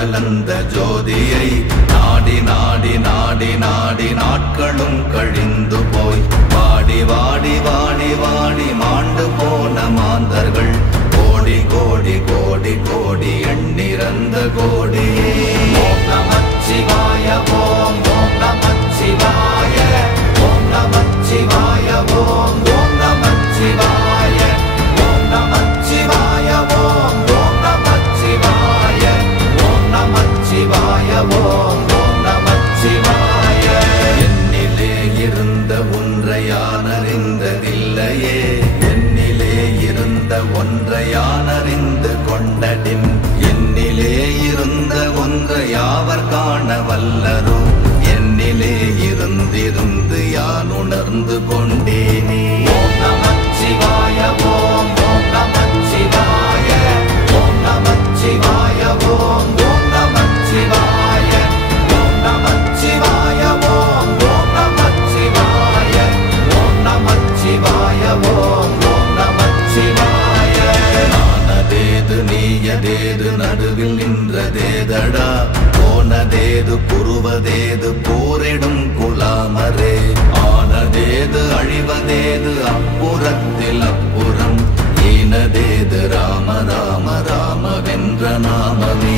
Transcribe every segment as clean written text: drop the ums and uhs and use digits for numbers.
கலந்த ஜோதியை நாடி நாடி நாடி நாடி நாட்களும் கழிந்து போய் வாடி வாடி வாடி வாடி மாண்டு போன மாந்தர்கள் கோடி கோடி கோடி கோடி எண்ணிறந்த கோடி. ஓம் நமச்சிவாய ஓம் ஓம் நமச்சிவாய ஓம் நமச்சிவாய ஓம் ஓம் நமச்சிவாய ஓம் நமச்சிவாய ஓம் ஓம் நமச்சிவாய ஓம் நமச்சிவாய ஓம் ஓம் நமச்சிவாய. என்னிலே இருந்த ஒன்றை யான் அறிந்ததில்லையே, என்னிலே இருந்த ஒன்றை யான் அறிந்து கொண்டடின், என்னிலே இருந்த ஒன்றை யாவர் காண வல்லரோ, என்னிலே இருந்திருந்து யான் உணர்ந்து கொண்டேனே. ஓம் நமச்சிவாய ஓம் ஓம் நமச்சிவாய ஓம் நமச்சிவாய ஓம் ஓம் நமச்சிவாய ஓம் நமச்சிவாய ஓம் ஓம் நமச்சிவாய ஓம் நமச்சிவாய ஓம் ஓம் நமச்சிவாய. நானதேது நீயதேது நடுவில் நின்றதேதடா, போனதேது புருவதேது போரிடும் குலாமரே, ஆனதேது அழிவதேது அப்புறத்தில் அப்புறம், ஈனதேது ராம ராம ராமவென்ற நாமமே.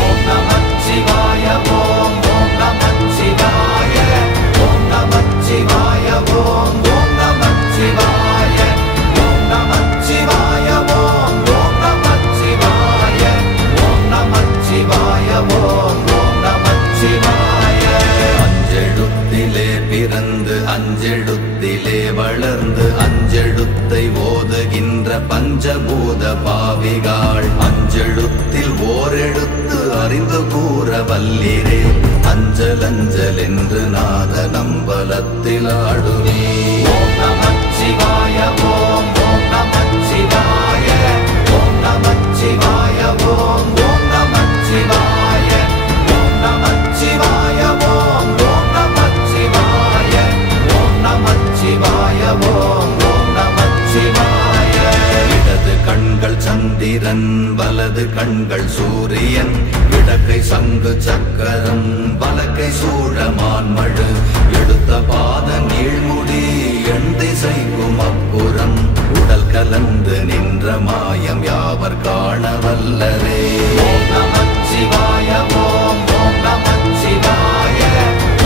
ஓம் நமச்சிவாய ஓம் ஓம் நமச்சிவாய ஓம் நமச்சிவாய ஓம் ஓம் நமச்சிவாய ஓம் நமச்சிவாய ஓம் ஓம் நமச்சிவாய ஓம் நமச்சிவாய ஓம் ஓம் நமச்சிவாய. அஞ்செழுத்திலே பிறந்து அஞ்செழுத்திலே வளர்ந்து அஞ்செழுத்தை ஓதுகின்ற பஞ்சபூத பாவிகாள், அஞ்செழுத்தில் ஓரெழுத்து அறிந்து கூற வல்லிரே, அஞ்சல் அஞ்சல் என்று நாத நம்பலத்தில் ஆடுவே. ஓம் நமச்சிவாய ஓம் ஓம் நமச்சிவாய ஓம் நமச்சிவாய ஓம் ஓம் நமச்சிவாய ஓம் நமச்சிவாய ஓம் ஓம் நமச்சிவாய ஓம் நமச்சிவாய ஓம் ஓம் நமச்சிவாய. இடது கண்கள் சந்திரன் வலது கண்கள் சூரியன், இடக்கை சங்கு சக்கரம் வலக்கை சூழமான்மழு, எடுத்த பாத நீழ்முடி எண் திசைக்கும் அப்புறம், உடல் கலந்து நின்ற மாயம் யாவர் காண வல்லரே. ஓம் நமச்சிவாய ஓம் ஓம் நமச்சிவாய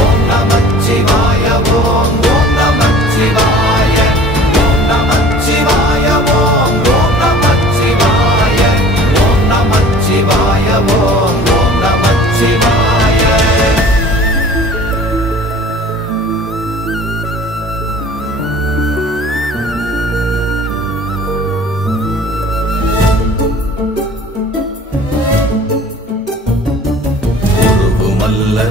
ஓம் நமச்சிவாய ஓம் ஓம் நமச்சிவாய ஓம் நமச்சிவாய ஓம் ஓம் நமச்சிவாய ஓம் நமச்சிவாய ஓம் ஓம் நமச்சிவாய.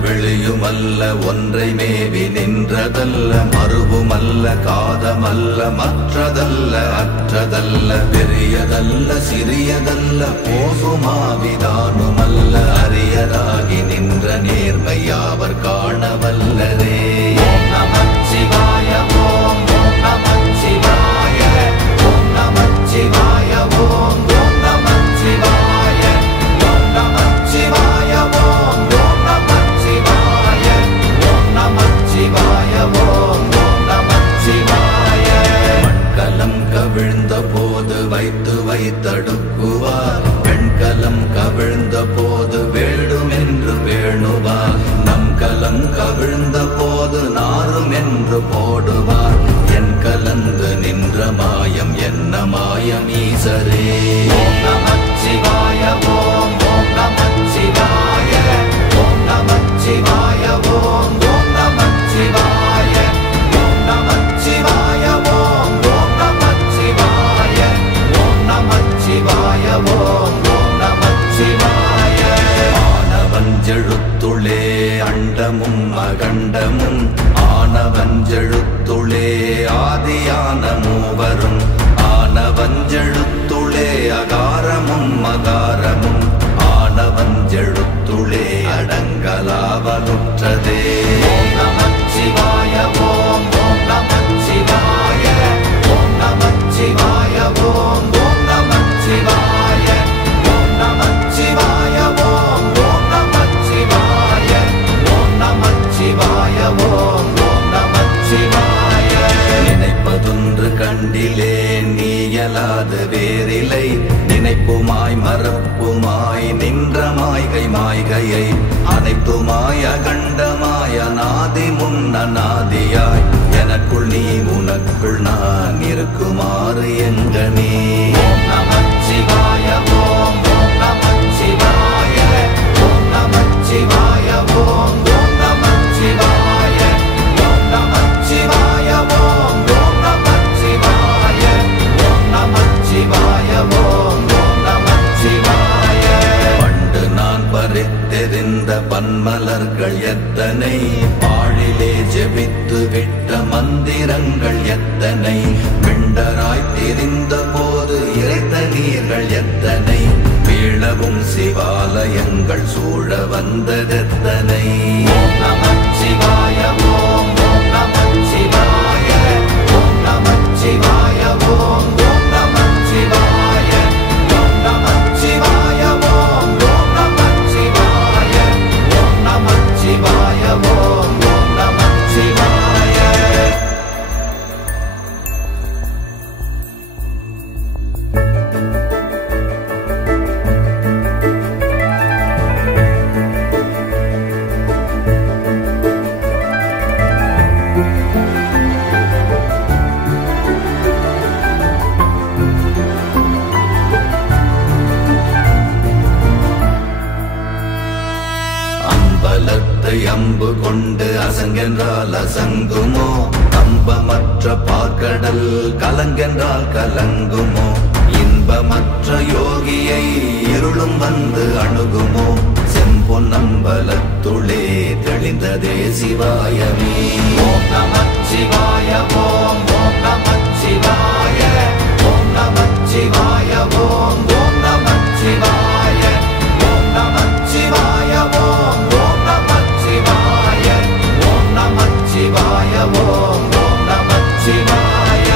வெளியுமல்ல ஒன்றை மேவி நின்றதல்ல, மறுவுமல்ல காதமல்ல மற்றதல்ல அற்றதல்ல, பெரியதல்ல சிறியதல்ல போகுமாவிதானுமல்ல, அரியதாகி நின்ற நேர்மை யாவர் காண வல்லரே. ஓம் நமச்சிவாய ஓம் ஓம் நமச்சிவாய ஓம் நமச்சிவாய ஓம் ஓம் நமச்சிவாய ஓம் நமச்சிவாய ஓம் ஓம் நமச்சிவாய ஓம் நமச்சிவாய ஓம் ஓம் நமச்சிவாய. மண்கலம் கவிழ்ந்த போது வைத்து வைத்தடுக்குவார், பெண்கலம் கவிழ்ந்த போது வேடும் என்று வேணுவார், நம் கலம் கவிழ்ந்த போது நாரும் என்று போடுவார், என் கலந்து நின்ற மாயம் என்ன மாயம் ஈசரே. ஓம் நமச்சிவாய ஓம் ஓம் நமச்சிவாய ஓம் நமச்சிவாய ஓம் ஓம் நமச்சிவாய ஓம் நமச்சிவாய ஓம் ஓம் நமச்சிவாய ஓம் நமச்சிவாய ஓம் ஓம் நமச்சிவாய. ஆனவஞ்செழுத்துளே அண்டமும் அகண்டமும், ஆனவஞ்செழுத்துளே ஆதியான மூவரும், ஆனவஞ்செழுத்துளே அகாரமும் மகாரமும், ஆனவஞ்செழுத்துளே அடங்கலாவலுற்றதே. ஓம் நமச்சிவாய ஓம் ஓம் நமச்சிவாய ஓம் நமச்சிவாய ஓம் ஓம் நமச்சிவாய ஓம் நமச்சிவாய ஓம் ஓம் உலகிலே நீயலாது வேறில்லை. நினைப்புமாய் மறப்புமாய் நின்ற மாய்கை மாய்கையை அனைத்துமாய் அகண்டமாய் அநாதி முன்னநாதியாய் எனக்குள் நீ உனக்குள் நான் இருக்குமாறு எங்கனே. ஓம் நமச்சிவாய ஓம் ஓம் நமச்சிவாய ஓம் நமச்சிவாய ஓம் ஓம் நமச்சிவாய ஓம் நமச்சிவாய ஓம் ஓம் நமச்சிவாய ஓம் நமச்சிவாய ஓம் ஓம் நமச்சிவாய. பண்டு நான் பறித்தெறிந்த பன்மலர்கள் எத்தனை, பாழிலே ஜெபித்து விட்ட மந்திரங்கள் எத்தனை, பிண்டராய் தெரிந்த போது இறைத்த நீர்கள் எத்தனை, வீழவும் சிவாலயங்கள் சூழ வந்ததெத்தனை. ஓம் நமச்சிவாய ஓம் ஓம் நமச்சிவாய ஓம் நமச்சிவாய ஓம் ஓம் நமச்சிவாய ஓம் நமச்சிவாய ஓம் ஓம் நமச்சிவாய ஓம் நமச்சிவாய ஓம் ஓம் நமச்சிவாய. அம்பு கொண்டு அசங்கென்றால் அசங்குமோ, கம்பமற்ற பார்க்கடல் கலங்கென்றால் கலங்குமோ, இன்பமற்ற யோகியை இருளும் வந்து அணுகுமோ, செம்பொன்னம்பலத்துளே தெளிந்ததே சிவாயமே. ஓம் நமச்சிவாய ஓம் ஓம் நமச்சிவாய ஓம் நமச்சிவாய ஓம் ஓம் நமச்சிவாய ஓம் நமச்சிவாய ஓம் ஓம் நமச்சிவாய ஓம் நமச்சிவாய ஓம் ஓம் நமச்சிவாய.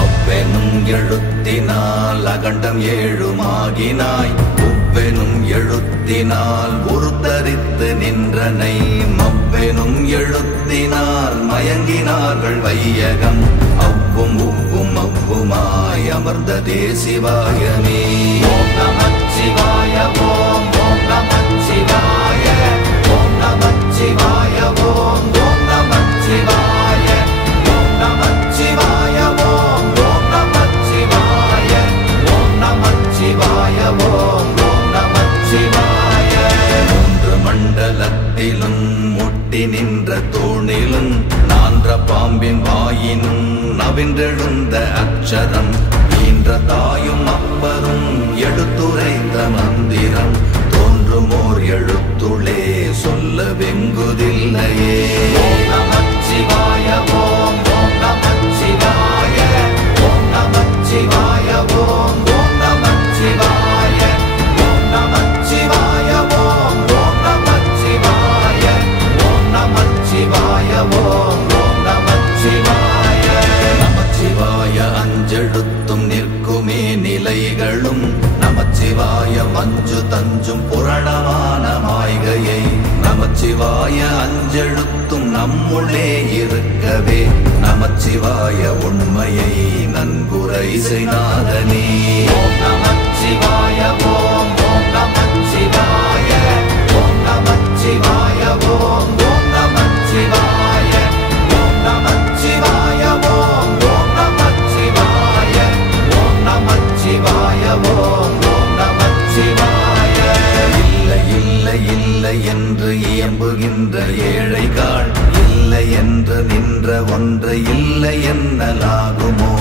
அவ்வெனும் எழுத்தினால் அகண்டம் ஏழுமாகினாய், உவ்வெனும் எழுத்தினால் உருத்தரித்து நின்றனை, மவ்வெனும் எழுத்தினால் மயங்கினார்கள் வையகம், அவ்வும் உவ்வும் அவ்வுமாய் அமர்ந்ததே சிவாயமே. ஓம் நமச்சிவாய ஓம் ஓம் நமச்சிவாய ஓம் நமச்சிவாய ஓம் ஓம் நமச்சிவாய ஓம் நமச்சிவாய ஓம் ஓம் நமச்சிவாய ஓம் நமச்சிவாய ஓம் ஓம் நமச்சிவாய. மூன்று மண்டலத்திலும் முட்டி நின்ற தூணிலும் நான்ற பாம்பின் வாயினும் நவின்றெழுந்த அக்ஷரம், ஈன்ற தாயும் அப்பரும் எடுத்துரைத்த மந்திரம், தோன்றுமோர் எழுத்துளே சொல்ல வெங்குதில்லையே. ஓம் நமச்சிவாய ஓம் ஓம் நமச்சிவாய ஓம் நமச்சிவாய ஓம் ஓம் நமச்சிவாய ஓம் நமச்சிவாய ஓம் ஓம் நமச்சிவாய ஓம் நமச்சிவாய ஓம் ஓம் நமச்சிவாய. நமச்சிவாய அஞ்செழுத்தும் நிற்குமே நிலைகளும், நமச்சிவாய மஞ்சு தஞ்சும் புரணமான மாய்கையை, நமச்சிவாய அஞ்செழுத்தும் நம்முள்ளே இருக்கவே, நமச்சிவாய உண்மையை நன்குரை செய்நாதனே. ஓம் நமச்சிவாய ஓம் ஓம் நமச்சிவாய ஓம் நமச்சிவாய ஓம் ஓம் நமச்சிவாய ஓம் நமச்சிவாய ஓம் ஓம் நமச்சிவாய ஓம் நமச்சிவாய ஓம் ஓம் நமச்சிவாய. இல்லை இல்லை இல்லை என்று இயம்புகின்ற ஏழைகாள், இல்லை என்று நின்ற ஒன்று இல்லை என்னலாகுமோ,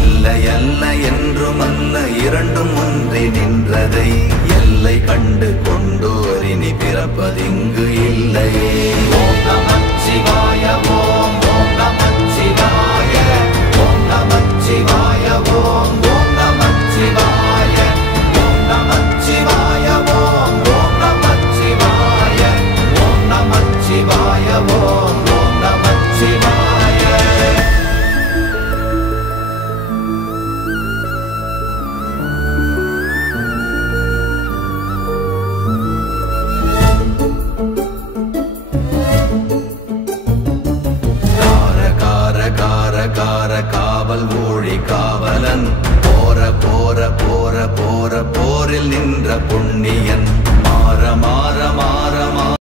இல்லை அல்ல என்றுமல்ல இரண்டும் ஒன்றி நின்றதை, எல்லை கண்டு கொண்டோர் இனி பிறப்பதிங்கு இல்லையே. ஓம் நமச்சிவாய ஓம் ஓம் நமச்சிவாய ஓம் நமச்சிவாய ஓம் ஓம் நமச்சிவாய ஓம் நமச்சிவாய ஓம் ஓம் நமச்சிவாய ஓம் நமச்சிவாய ஓம் ஓம் நமச்சிவாய. கார கார கார கார காவ காவல் ஊழி காவலன் போரில் நின்ற புண்ணியன்